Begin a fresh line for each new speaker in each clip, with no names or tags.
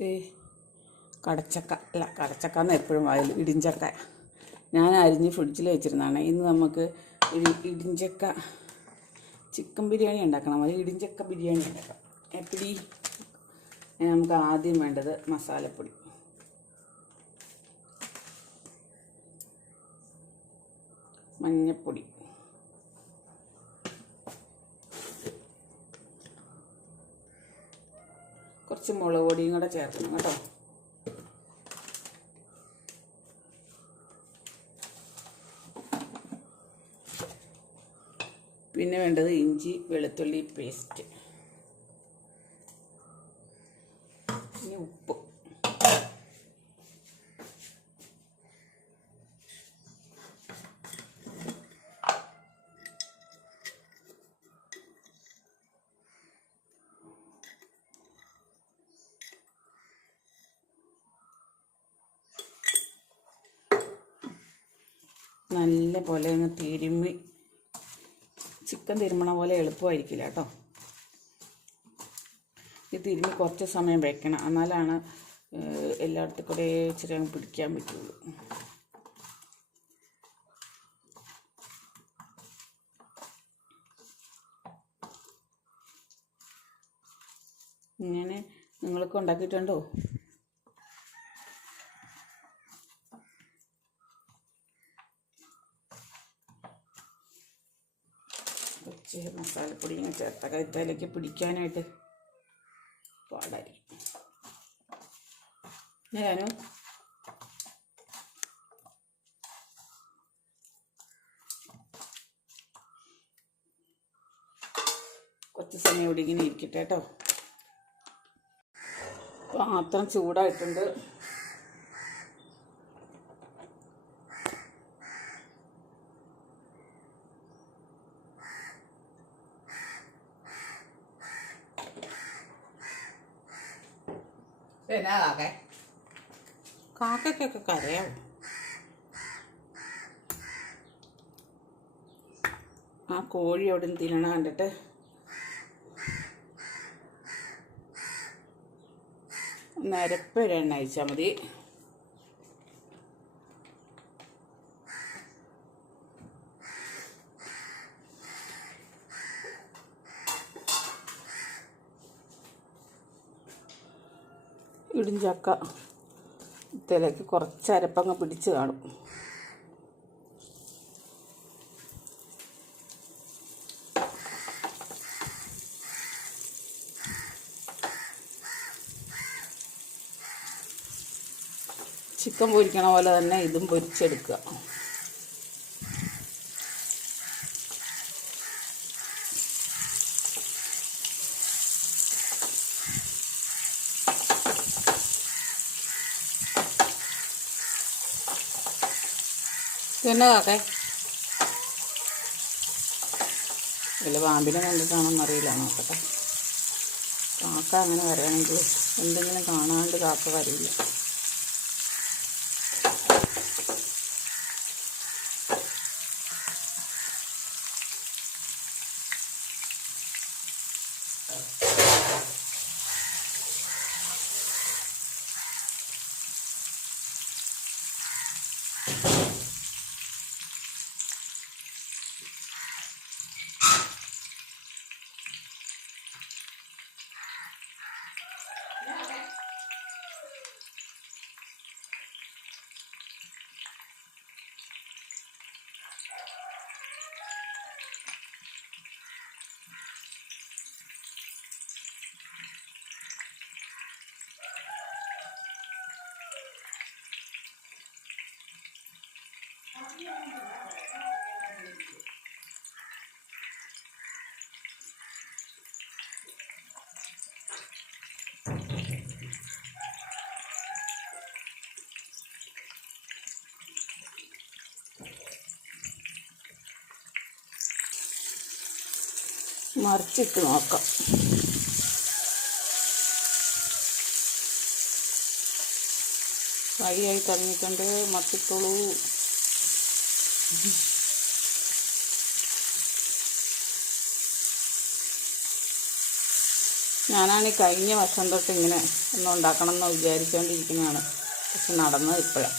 ഇത് കടച്ചക്ക. അല്ല കടച്ചക്ക എന്ന് എപ്പോഴും വായിൽ ഇടിഞ്ചക്ക. ഞാൻ അരിഞ്ഞ് ഫ്രിഡ്ജിൽ വെച്ചിരുന്നതാണ്. ഇന്ന് നമുക്ക് ഇടി ഇടിഞ്ചക്ക ചിക്കൻ ബിരിയാണി ഉണ്ടാക്കണം. അത് ഇടിഞ്ചക്ക ബിരിയാണി ഉണ്ടാക്കാം എപ്പിടി? നമുക്ക് ആദ്യം വേണ്ടത് മസാലപ്പൊടി. മഞ്ഞപ്പൊടി. കുറച്ച് മുളക് പൊടിയും കൂടെ ചേർക്കണം കേട്ടോ. പിന്നെ വേണ്ടത് ഇഞ്ചി വെളുത്തുള്ളി പേസ്റ്റ്. ഇനി ഉപ്പ്. നല്ല പോലെ ഒന്ന് തിരുമ്മി ചിക്കൻ തിരുമണ പോലെ എളുപ്പമായിരിക്കില്ല കേട്ടോ. ഇത് തിരുമ്മി കുറച്ച് സമയം വെക്കണം. എന്നാലാണ് എല്ലായിടത്തും കൂടെ ഇച്ചിരി പിടിക്കാൻ പറ്റുള്ളൂ. ഇങ്ങനെ നിങ്ങൾക്ക് ഉണ്ടാക്കിയിട്ടുണ്ടോ? കുറച്ച് മസാലപ്പൊടി ഇങ്ങനെ ചേർത്ത കഴുത്തയിലേക്ക് പിടിക്കാനായിട്ട് പാടായിരിക്കും ഞാനും കുറച്ച് സമയം ഇവിടെ ഇങ്ങനെ ഇരിക്കട്ടെ കേട്ടോ. പാത്രം ചൂടായിട്ടുണ്ട്.
എന്നാ കാക്കേ
കാക്കയ്ക്കൊക്കെ കരയാവും ആ കോഴി അവിടെ തിന്നണ കണ്ടിട്ട് നരപ്പൊരെണ്ണ അയച്ചാൽ മതി. ഇടിഞ്ചക്ക ഇതിലേക്ക് കുറച്ച് അരപ്പങ്ങ് പിടിച്ച് കാണും. ചിക്കൻ പൊരിക്കണ പോലെ തന്നെ ഇതും പൊരിച്ചെടുക്കുക. കാക്കേ വല്ല പാമ്പിനെ കണ്ടിട്ടാണോന്ന് അറിയില്ല നോക്കട്ടെ. കാക്ക അങ്ങനെ വരണമെങ്കിൽ എന്തെങ്കിലും കാണാണ്ട് കാക്ക വരില്ല. മറിച്ചിട്ട് നോക്കാം ഫ്രൈയായി തുടങ്ങിയിട്ടുണ്ട് മറിച്ചിട്ടോളൂ ഞാനാണ് കഴിഞ്ഞ വർഷം തൊട്ട് ഇങ്ങനെ ഒന്നും ഉണ്ടാക്കണം എന്ന് വിചാരിച്ചുകൊണ്ടിരിക്കുന്നതാണ് പക്ഷെ നടന്നത് ഇപ്പോഴാണ്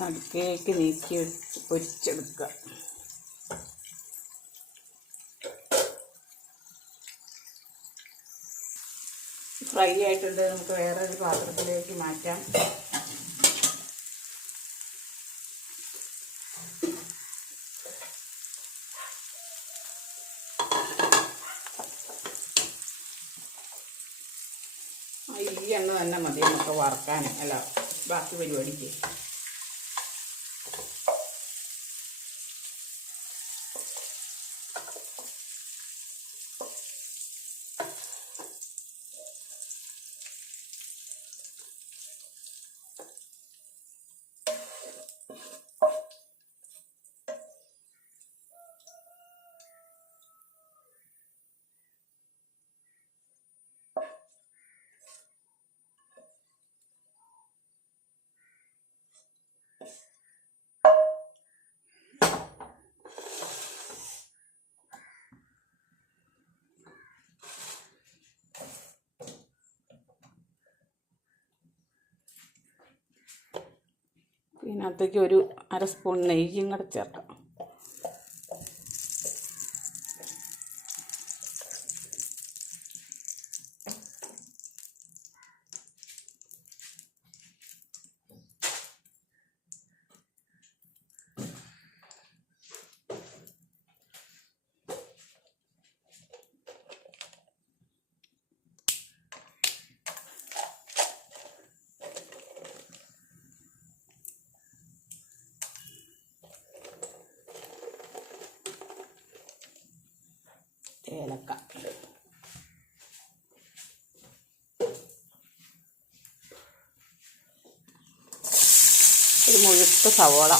നടുക്കേക്ക് നീക്കി പൊരിച്ചെടുക്കുക. ഫ്രൈ ആയിട്ടുണ്ട്. നമുക്ക് വേറെ ഒരു പാത്രത്തിലേക്ക് മാറ്റാം. ഈ എണ്ണ തന്നെ മതി. നമുക്ക് വറക്കാൻ അല്ല ബാക്കി പരിപാടിക്ക്. ഇതിനകത്തേക്ക് ഒരു അര സ്പൂൺ നെയ്യും കൂടെ ചേർക്കാം. ഏലക്ക ഒരു മുഴുത്ത സവോള.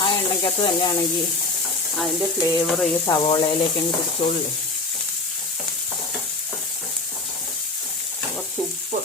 ആ എണ്ണയ്ക്കകത്ത് തന്നെയാണെങ്കിൽ അതിന്റെ ഫ്ലേവർ ഈ സവോളയിലേക്ക് അങ്ങ് പിടിച്ചോളൂ. കുറച്ച് ഉപ്പ്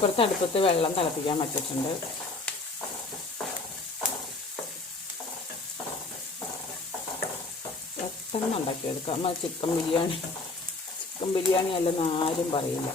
ഇപ്പുറത്തെ അടുപ്പത്ത് വെള്ളം തിളപ്പിക്കാൻ വെച്ചിട്ടുണ്ട്. പെട്ടെന്ന് ഉണ്ടാക്കിയെടുക്കാം. ചിക്കൻ ബിരിയാണി ചിക്കൻ ബിരിയാണി അല്ലെന്ന് ആരും പറയില്ല.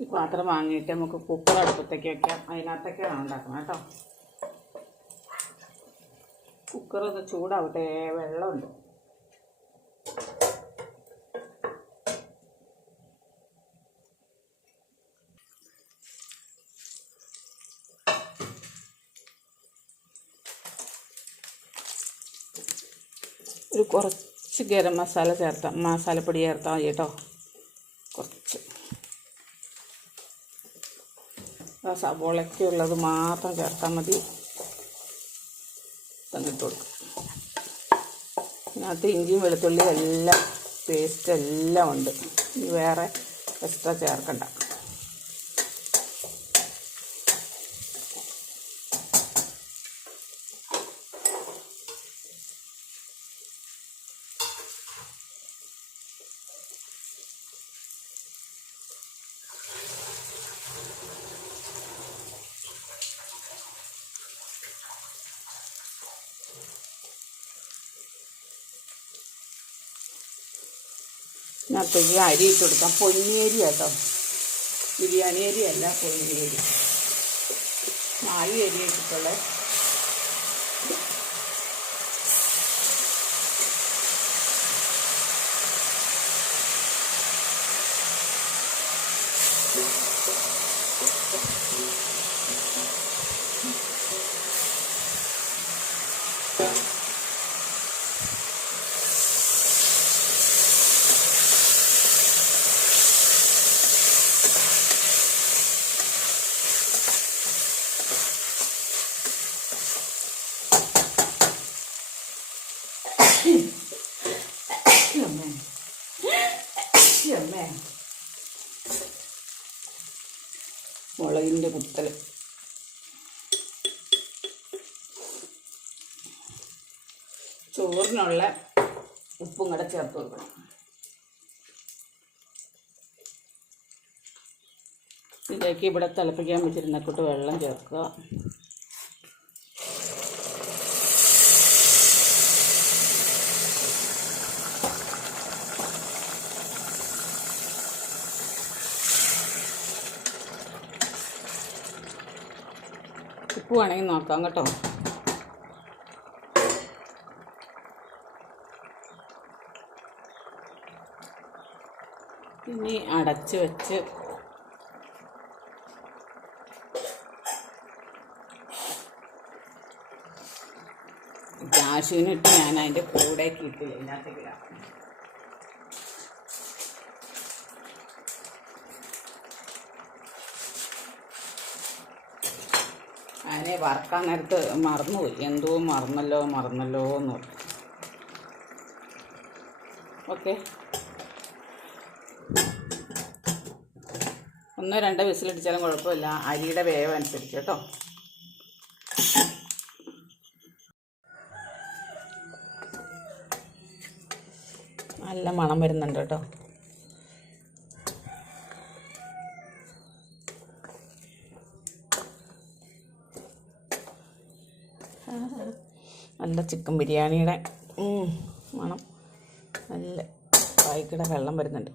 ഈ പാത്രം വാങ്ങിയിട്ട് നമുക്ക് കുക്കർ അടുപ്പത്തേക്ക് വയ്ക്കാം അതിനകത്തൊക്കെയാണ് ഉണ്ടാക്കണം കേട്ടോ. കുക്കർ ഒന്ന് ചൂടാവട്ടെ വെള്ളമുണ്ട്. ഒരു കുറച്ച് ഗരം മസാല ചേർത്താം മസാലപ്പൊടി ചേർത്താൽ മതി കേട്ടോ. കുറച്ച്. ആ സവോളയ്ക്കുള്ളത് മാത്രം ചേർത്താൽ മതി. തന്നിട്ട് കൊടുക്കും. അതിനകത്ത് ഇഞ്ചിയും വെളുത്തുള്ളിയും എല്ലാം പേസ്റ്റ് എല്ലാം ഉണ്ട്. വേറെ എക്സ്ട്രാ ചേർക്കണ്ട. ഇതിനകത്തേക്ക് അരി ഇട്ട് കൊടുക്കാം. പൊന്നിയരി കേട്ടോ. ബിരിയാണി അരി അല്ല പൊന്നിയരി നാല് അരി ഇട്ടിട്ടുള്ളത് ചോറിനുള്ള ഉപ്പും കൂടെ ചേർത്ത് കൊടുക്കണം. ഇതിലേക്ക് ഇവിടെ തിളപ്പിക്കാൻ വെച്ചിരുന്ന കൂട്ട് വെള്ളം ചേർക്കുക. ഉപ്പ് വേണമെങ്കിൽ നോക്കാം കേട്ടോ. ഇനി അടച്ച് വെച്ച് കാശുവിനിട്ട് ഞാൻ അതിന്റെ കൂടെ കിട്ടില്ല ഇല്ലാത്ത അതിനെ വറക്കാൻ നേരത്ത് മറന്നുപോയി. എന്തോ മറന്നല്ലോ മറന്നല്ലോ എന്ന് ഓക്കെ. ഒന്നോ രണ്ടോ വിസിലടിച്ചാലും കുഴപ്പമില്ല. അരിയുടെ വേവ് അനുസരിച്ച് കേട്ടോ. നല്ല മണം വരുന്നുണ്ട് കേട്ടോ. നല്ല ചിക്കൻ ബിരിയാണിയുടെ മണം. നല്ല വായിക്കട വെള്ളം വരുന്നുണ്ട്.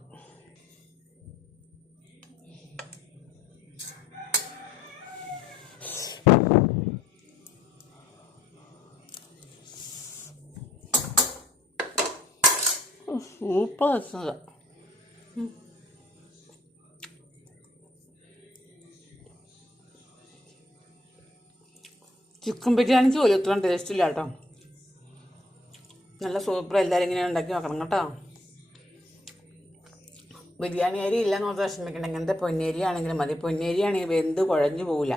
സൂപ്പർ ചിക്കൻ ബിരിയാണിക്ക് പോലും ഇത്രയും ടേസ്റ്റ് ഇല്ല കേട്ടോ നല്ല സൂപ്പർ എല്ലാവരും ഇങ്ങനെ ഉണ്ടാക്കി നോക്കണം കേട്ടോ. ബിരിയാണി അരി ഇല്ലെന്ന് ഓർത്ത് വിഷമിക്കണ്ടെങ്കിൽ ഇങ്ങനത്തെ പൊന്നേരി ആണെങ്കിലും മതി. പൊന്നേരി ആണെങ്കിൽ വെന്ത് കുഴഞ്ഞു പോവില്ല.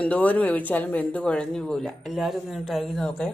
എന്തോരം വേവിച്ചാലും വെന്ത് കുഴഞ്ഞു പോവില്ല. എല്ലാവരും ഇങ്ങനെ ട്രൈ ചെയ്ത് നോക്കേ.